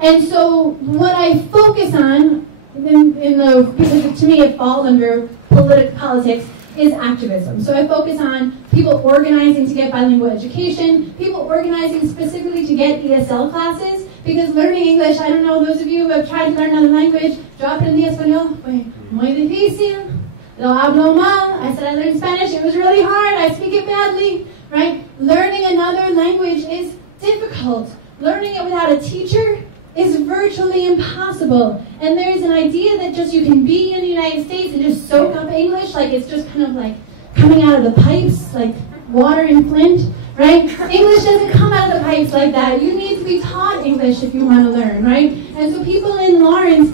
And so what I focus on, because to me it falls under politics, is activism. So I focus on people organizing to get bilingual education, people organizing specifically to get ESL classes, because learning English, I don't know, those of you who have tried to learn another language, yo aprendí español, fue muy difícil, lo hablo mal, I said I learned Spanish, it was really hard, I speak it badly, right? Learning another language is difficult. Learning it without a teacher is virtually impossible. And there's an idea that just you can be in the United States and just soak up English, like it's just kind of like coming out of the pipes, like water in Flint, right? English doesn't come out of the pipes like that. You need to be taught English if you want to learn, right? And so people in Lawrence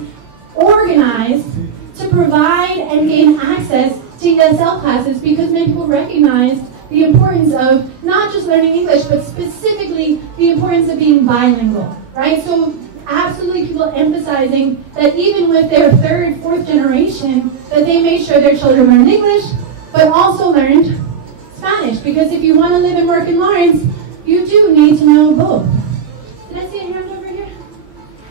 organized to provide and gain access to ESL classes because many people recognized the importance of not just learning English, but specifically the importance of being bilingual, right? So absolutely people emphasizing that even with their third, fourth generation, that they made sure their children learned English, but also learned Spanish. Because if you want to live and work in Lawrence, you do need to know both. Did I see a hand over here?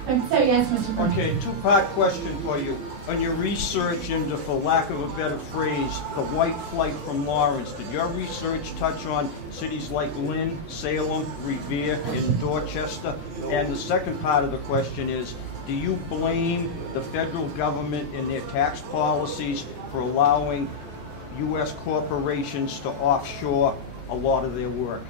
I'm sorry, yes, Mr. Brown. Okay, two-part question for you. On your research into, for lack of a better phrase, the white flight from Lawrence, did your research touch on cities like Lynn, Salem, Revere, and Dorchester? And the second part of the question is, do you blame the federal government and their tax policies for allowing U.S. corporations to offshore a lot of their work?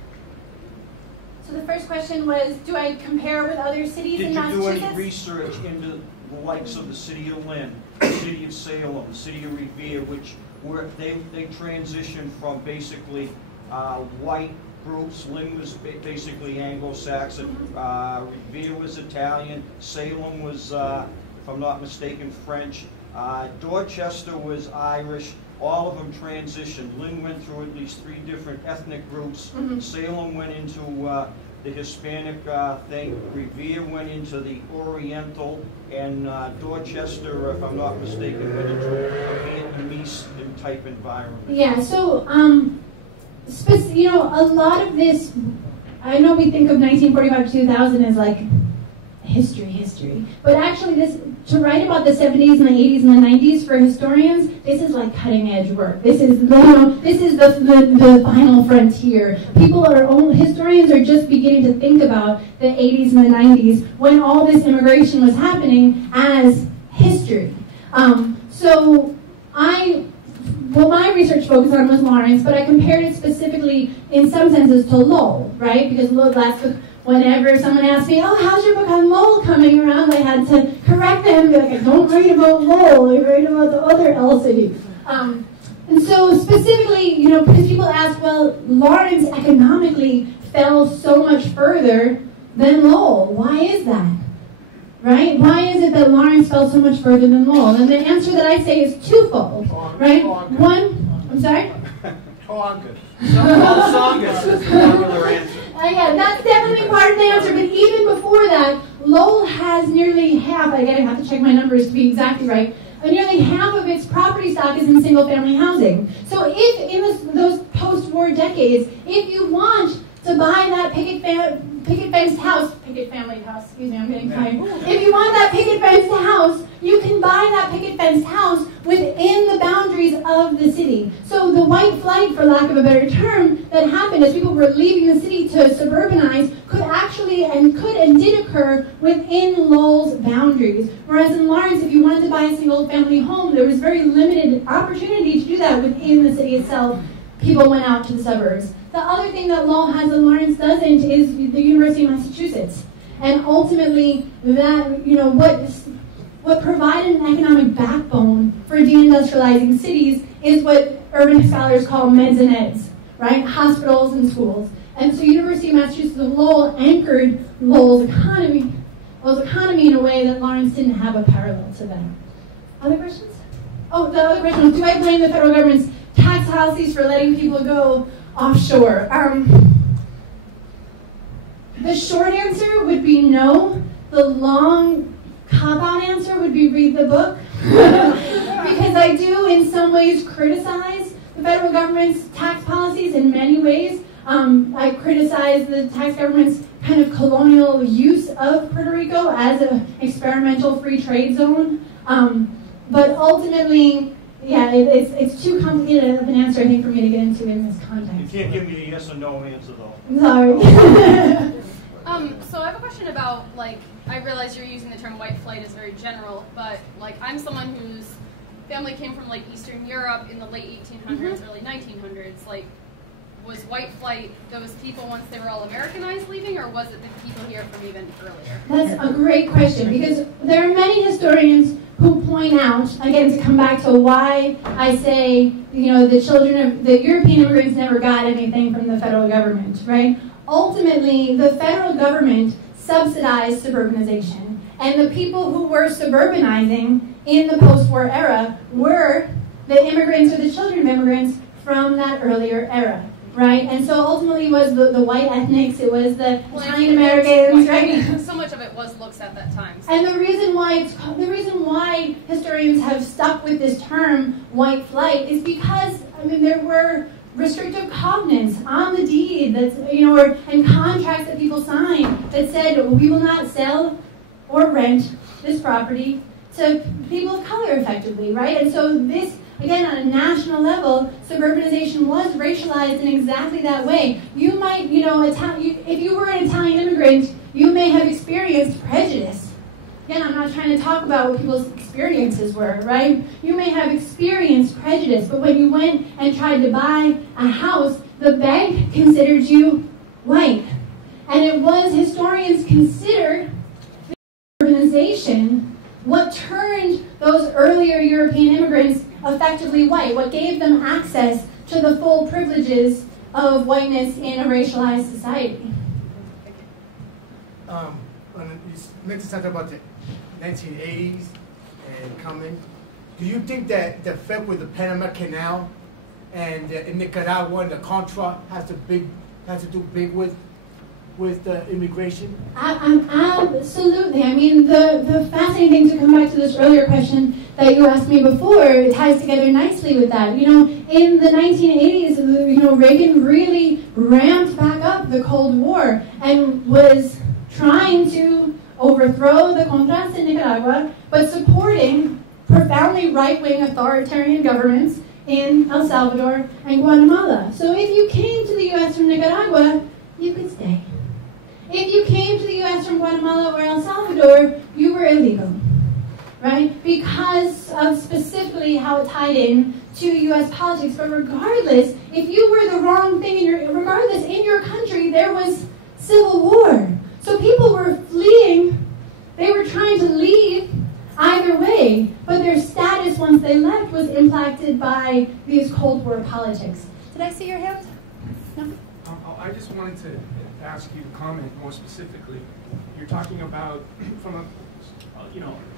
So the first question was, do I compare with other cities in Massachusetts? Did you do any research into the likes of the city of Lynn, the city of Salem, the city of Revere, which were they transitioned from basically white groups? Lynn was basically Anglo-Saxon, Revere was Italian, Salem was if I'm not mistaken, French. Dorchester was Irish. All of them transitioned. Lynn went through at least 3 different ethnic groups. Salem went into the Hispanic thing. Revere went into the Oriental, and Dorchester, if I'm not mistaken, went into a Vietnamese type environment. Yeah, so, you know, a lot of this, I know we think of 1945 to 2000 as like history, but actually this, to write about the 70s and the 80s and the 90s for historians, this is like cutting edge work. This is, you know, this is the final frontier. Historians are just beginning to think about the 80s and the 90s when all this immigration was happening as history. Well, my research focused on was Lawrence, but I compared it specifically in some senses to Lowell, right? Because whenever someone asked me, oh, how's your book on Lowell coming around, I had to correct them and be like, don't write about Lowell, I write about the other L cities. And so specifically, you know, because people ask, well, Lawrence economically fell so much further than Lowell. Why is that? Right? Why is it that Lawrence fell so much further than Lowell? And the answer that I say is twofold, right? One, I'm sorry? Tongass. Tongass is the popular answer. Yeah, that's definitely part of the answer, but even before that, Lowell has nearly half, again, I have to check my numbers to be exactly right, but nearly half of its property stock is in single-family housing. So if in those post-war decades, if you want to buy that picket fenced house, excuse me, I'm getting tired. If you want that picket fenced house, you can buy that picket fenced house within the boundaries of the city. So the white flight, for lack of a better term, that happened as people were leaving the city to suburbanize could actually and did occur within Lowell's boundaries. Whereas in Lawrence, if you wanted to buy a single family home, there was very limited opportunity to do that within the city itself. People went out to the suburbs. The other thing that Lowell has and Lawrence doesn't is the University of Massachusetts. And ultimately, that, you know, what provided an economic backbone for deindustrializing cities is what urban scholars call meds and eds, right? Hospitals and schools. And so University of Massachusetts and Lowell anchored Lowell's economy in a way that Lawrence didn't have a parallel to that. Other questions? Oh, the other question was, do I blame the federal government's tax policies for letting people go offshore? The short answer would be no. The long cop-out answer would be read the book. Because I do in some ways criticize the federal government's tax policies in many ways. I criticize the tax government's kind of colonial use of Puerto Rico as an experimental free trade zone. But ultimately, yeah, it's too complicated of an answer, I think, for me to get into in this context. You can't give me a yes or no answer, though. Sorry. So I have a question about, like, I realize you're using the term white flight as very general, but, like, I'm someone whose family came from, like, Eastern Europe in the late 1800s, early 1900s. Like, was white flight those people once they were all Americanized leaving, or was it the people here from even earlier? That's a great question, because there are many historians who point out, again, to come back to why I say, you know, the European immigrants never got anything from the federal government, right? Ultimately, the federal government subsidized suburbanization, and the people who were suburbanizing in the post-war era were the immigrants or the children of immigrants from that earlier era. Right, and so ultimately it was the white ethnics, it was the Italian Americans, right? So much of it was looks at that time. So. And the reason why historians have stuck with this term white flight is because, I mean, there were restrictive covenants on the deed that's, you know, and contracts that people signed that said we will not sell or rent this property to people of color effectively, right? And so this, again, on a national level, suburbanization was racialized in exactly that way. You might, you know, if you were an Italian immigrant, you may have experienced prejudice. Again, I'm not trying to talk about what people's experiences were, right? You may have experienced prejudice, but when you went and tried to buy a house, the bank considered you white. And it was, historians considered urbanization what turned those earlier European immigrants effectively white, what gave them access to the full privileges of whiteness in a racialized society. When you mentioned something about 1980s and coming, do you think that the effect with the Panama Canal and in Nicaragua and the Contra has to do big with the immigration? Absolutely. I mean, the fascinating thing, to come back to this earlier question that you asked me before, it ties together nicely with that. You know, in the 1980s, you know, Reagan really ramped back up the Cold War and was trying to overthrow the Contras in Nicaragua, but supporting profoundly right-wing authoritarian governments in El Salvador and Guatemala. So if you came to the U.S. from Nicaragua, you could stay. If you came to the U.S. from Guatemala or El Salvador, you were illegal, right? Because of specifically how it tied in to U.S. politics. But regardless, if you were the wrong thing in your country, there was civil war. So people were fleeing. They were trying to leave either way, but their status once they left was impacted by these Cold War politics. Did I see your hand? No? I just wanted to ask you to comment more specifically. You're talking about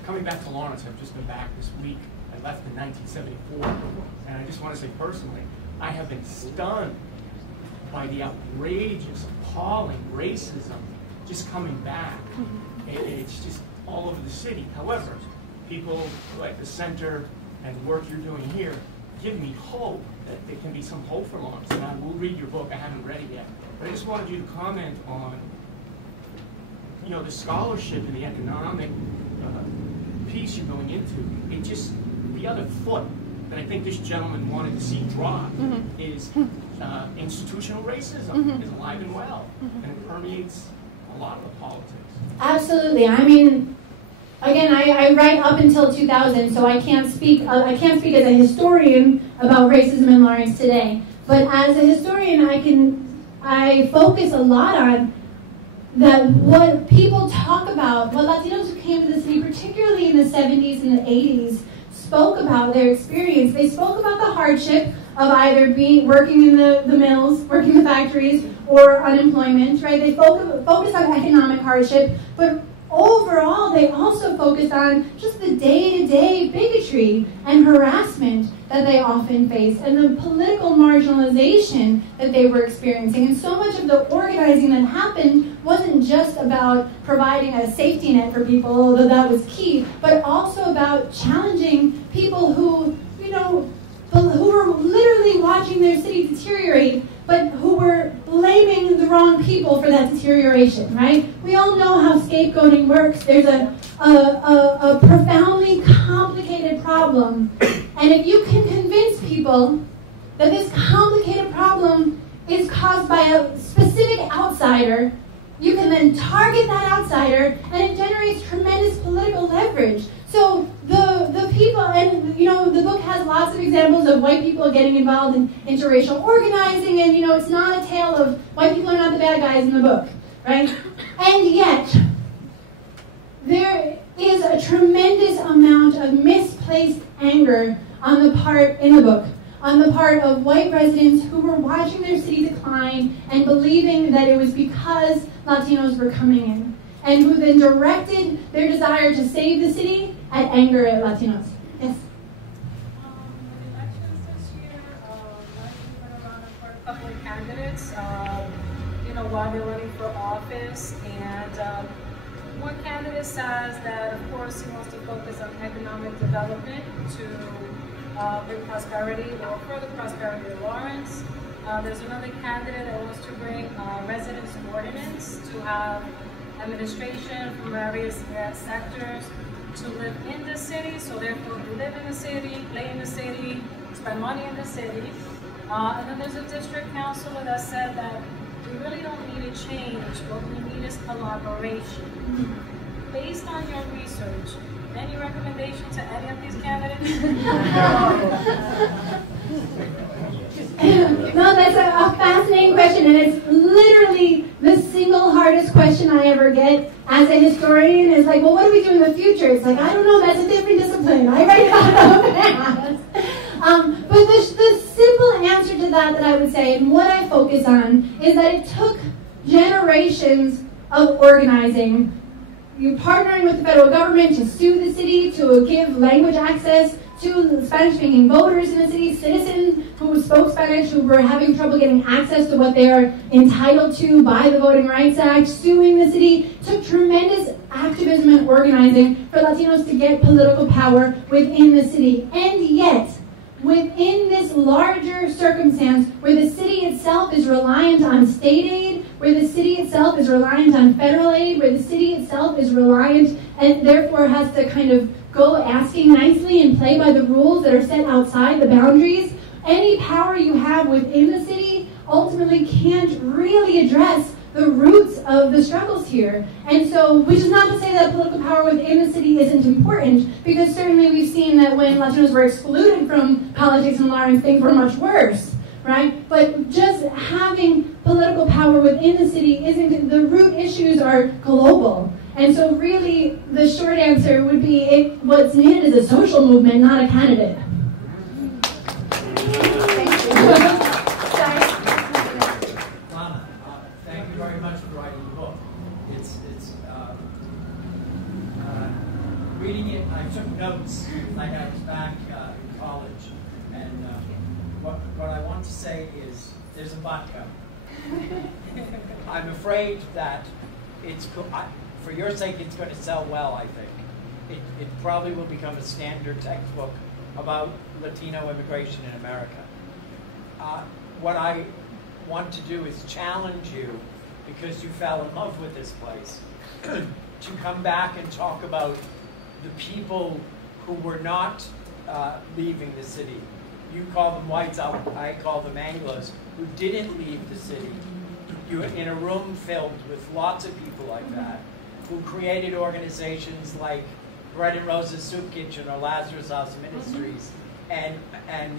coming back to Lawrence. I've just been back this week. I left in 1974, and I just want to say personally, I have been stunned by the outrageous, appalling racism just coming back. It's just all over the city. However, people like the center and the work you're doing here give me hope that there can be some hope for Lawrence. And I will read your book. I haven't read it yet. But I just wanted you to comment on, the scholarship and the economic piece you're going into. It just, the other foot that I think this gentleman wanted to see drop is institutional racism is alive and well, and it permeates a lot of the politics. Absolutely. I mean, again, I write up until 2000, so I can't speak as a historian about racism in Lawrence today. But as a historian, I focus a lot on that what people talk about, what Latinos who came to the city, particularly in the 70s and the 80s, spoke about their experience. They spoke about the hardship of either working in the mills, working in the factories, or unemployment, right? They focused on economic hardship, but overall, they also focused on just the day-to-day bigotry and harassment that they often faced, and the political marginalization that they were experiencing. And so much of the organizing that happened wasn't just about providing a safety net for people, although that was key, but also about challenging people who were literally watching their city deteriorate, but who were blaming the wrong people for that deterioration, right? We all know how scapegoating works. There's a profoundly complicated problem. And if you can convince people that this complicated problem is caused by a specific outsider, you can then target that outsider, and it generates tremendous political leverage. So the people, and the book has lots of examples of white people getting involved in interracial organizing, and it's not a tale of white people are not the bad guys in the book, right? And yet, there is a tremendous amount of misplaced anger on the part of white residents who were watching their city decline and believing that it was because Latinos were coming in, and who then directed their desire to save the city at anger at Latinos. Yes? The elections this year, went around for a couple of candidates, while they're running for office, and one candidate says that, of course, he wants to focus on economic development to bring prosperity or further prosperity to Lawrence. There's another candidate that wants to bring residence ordinance to have administration from various sectors to live in the city, so therefore you live in the city, play in the city, spend money in the city. And then there's a district councilor that said that we really don't need a change, what we need is collaboration. Based on your research, any recommendation to any of these candidates? No, that's a fascinating question, and it's literally the single hardest question I ever get as a historian. Is like, well, what do we do in the future? It's like, I don't know, that's a different discipline. I write about math. But the simple answer to that I would say, and what I focus on, is that it took generations of organizing you're partnering with the federal government to sue the city, to give language access to Spanish-speaking voters in the city, citizens who spoke Spanish who were having trouble getting access to what they are entitled to by the Voting Rights Act, suing the city. Took tremendous activism and organizing for Latinos to get political power within the city. And yet, within this larger circumstance where the city itself is reliant on state aid, where the city itself is reliant on federal aid, where the city itself is reliant and therefore has to kind of go asking nicely and play by the rules that are set outside the boundaries, any power you have within the city ultimately can't really address the roots of the struggles here. And so, which is not to say that political power within the city isn't important, because certainly we've seen that when Latinos were excluded from politics in Lawrence, things were much worse, right? But just having political power within the city isn't, the root issues are global. And so really, the short answer would be what's needed is a social movement, not a candidate. Thank you. Thank you very much for writing the book. It's reading it, I took notes like I was back in college. And what I want to say is, there's a vodka. I'm afraid that for your sake, it's going to sell well, I think. It probably will become a standard textbook about Latino immigration in America. What I want to do is challenge you, because you fell in love with this place, to come back and talk about the people who were not leaving the city. You call them whites, I call them Anglos, who didn't leave the city. You were in a room filled with lots of people like that, who created organizations like Bread and Roses Soup Kitchen or Lazarus House Ministries, and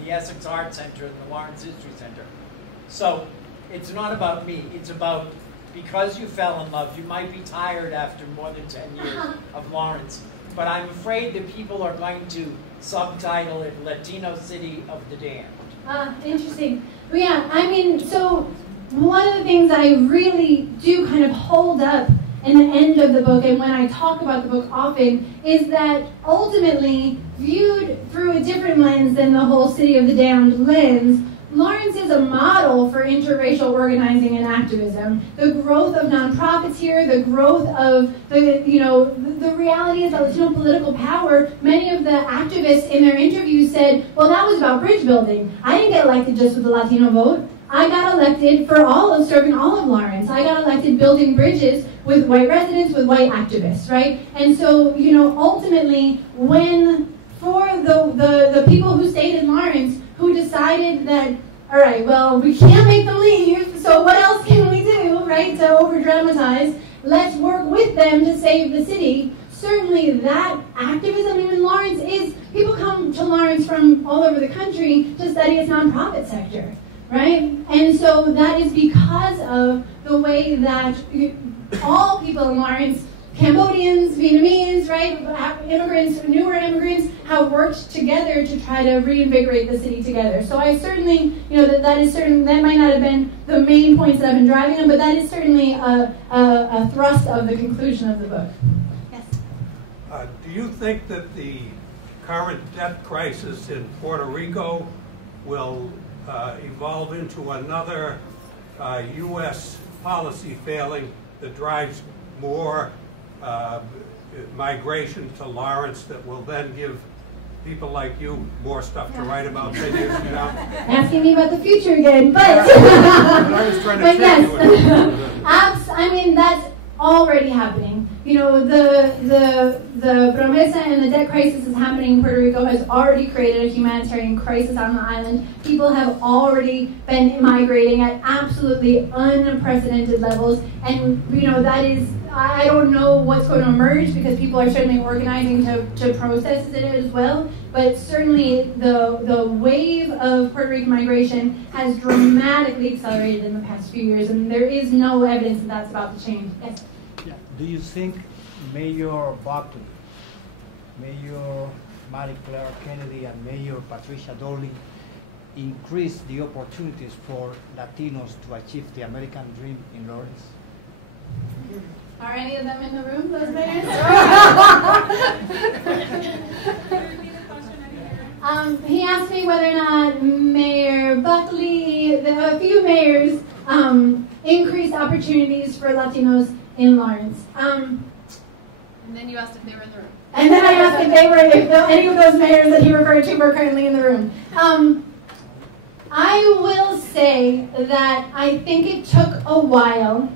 the Essex Art Center and the Lawrence History Center. So it's not about me, it's about, because you fell in love, you might be tired after more than 10 years of Lawrence, but I'm afraid that people are going to subtitle it Latino City of the Damned. Interesting. Well, yeah, I mean, so one of the things I really do kind of hold up in the end of the book, and when I talk about the book often, is that ultimately, viewed through a different lens than the whole City of the Damned lens, Lawrence is a model for interracial organizing and activism. The growth of nonprofits here, the growth of the reality is that Latino political power, many of the activists in their interviews said, well, that was about bridge building. I didn't get elected just with the Latino vote. I got elected for serving all of Lawrence. I got elected building bridges with white residents, with white activists, right? And so, ultimately, for the people who stayed in Lawrence, who decided that, all right, well, we can't make them leave, so what else can we do, right, to over-dramatize? Let's work with them to save the city. Certainly that activism in Lawrence is, people come to Lawrence from all over the country to study its nonprofit sector, right? And so that is because of the way that all people in Lawrence, Cambodians, Vietnamese, right, immigrants, newer immigrants, have worked together to try to reinvigorate the city together. So I certainly, that might not have been the main points that I've been driving on, but that is certainly a thrust of the conclusion of the book. Yes? Do you think that the current debt crisis in Puerto Rico will evolve into another U.S. policy failing that drives more migration to Lawrence that will then give people like you more stuff to write about 10 years from now? Asking me about the future again, but I was trying to trick yes, I mean, that's already happening. The promesa and the debt crisis is happening in Puerto Rico, has already created a humanitarian crisis on the island. People have already been migrating at absolutely unprecedented levels, and that is, I don't know what's going to emerge, because people are certainly organizing to process it as well, but certainly the wave of Puerto Rican migration has dramatically accelerated in the past few years, and there is no evidence that that's about to change. Yes? Do you think Mayor Buckley, Mayor Mary Claire Kennedy, and Mayor Patricia Dowling increase the opportunities for Latinos to achieve the American dream in Lawrence? Are any of them in the room, those mayors? He asked me whether or not Mayor Buckley, a few mayors, increased opportunities for Latinos in Lawrence. And then you asked if they were in the room. And then I asked if any of those mayors that he referred to were currently in the room. I will say that I think it took a while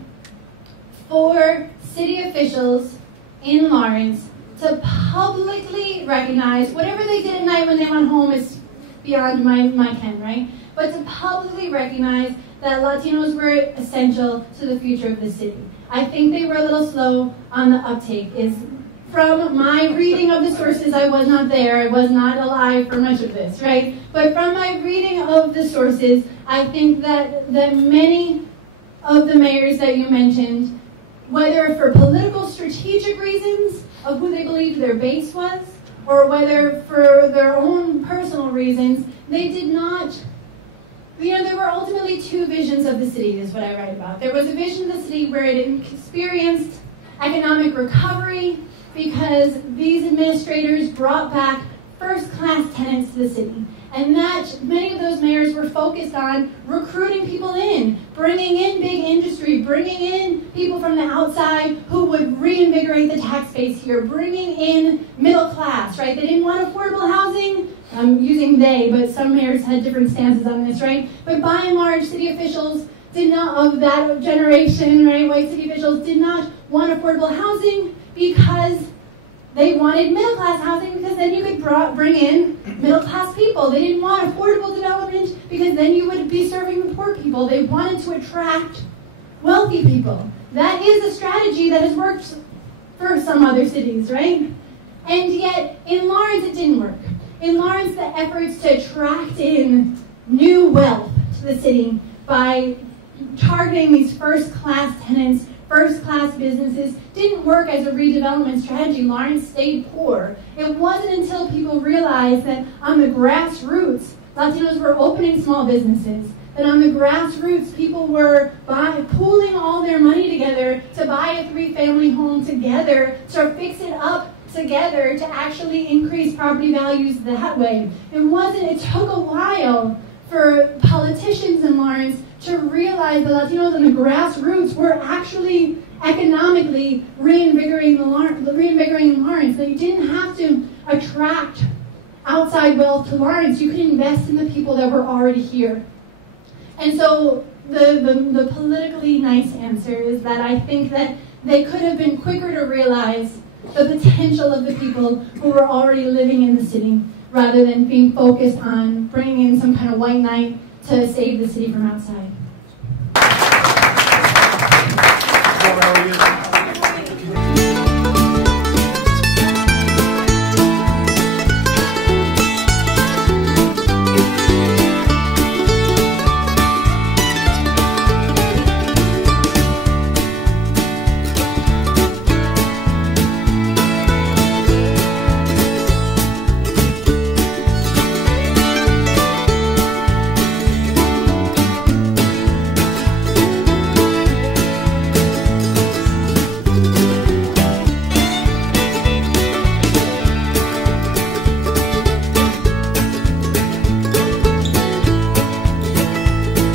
for city officials in Lawrence to publicly recognize, whatever they did at night when they went home is beyond my ken, right? But to publicly recognize that Latinos were essential to the future of the city. I think they were a little slow on the uptake. From my reading of the sources, I was not there, I was not alive for much of this, right? But from my reading of the sources, I think that many of the mayors that you mentioned, whether for political strategic reasons of who they believed their base was, or whether for their own personal reasons, they did not, there were ultimately two visions of the city, is what I write about. There was a vision of the city where it experienced economic recovery because these administrators brought back first-class tenants to the city. And that many of those mayors were focused on recruiting people in, bringing in big industry, bringing in people from the outside who would reinvigorate the tax base here, bringing in middle class, right? They didn't want affordable housing. I'm using they, but some mayors had different stances on this, right? But by and large, city officials did not, of that generation, right, white city officials did not want affordable housing because they wanted middle-class housing because then you could bring in middle-class people. They didn't want affordable development because then you would be serving the poor people. They wanted to attract wealthy people. That is a strategy that has worked for some other cities, right? And yet, in Lawrence, it didn't work. In Lawrence, the efforts to attract in new wealth to the city by targeting these first-class tenants, first-class businesses, didn't work as a redevelopment strategy. Lawrence stayed poor. It wasn't until people realized that on the grassroots, Latinos were opening small businesses, that on the grassroots, people were pooling all their money together to buy a 3-family home together, to fix it up together, to actually increase property values that way. It took a while for politicians in Lawrence to realize the Latinos in the grassroots were actually economically reinvigorating Lawrence. They didn't have to attract outside wealth to Lawrence. You could invest in the people that were already here. And so the politically nice answer is that I think that they could have been quicker to realize the potential of the people who were already living in the city rather than being focused on bringing in some kind of white knight to save the city from outside. How are you?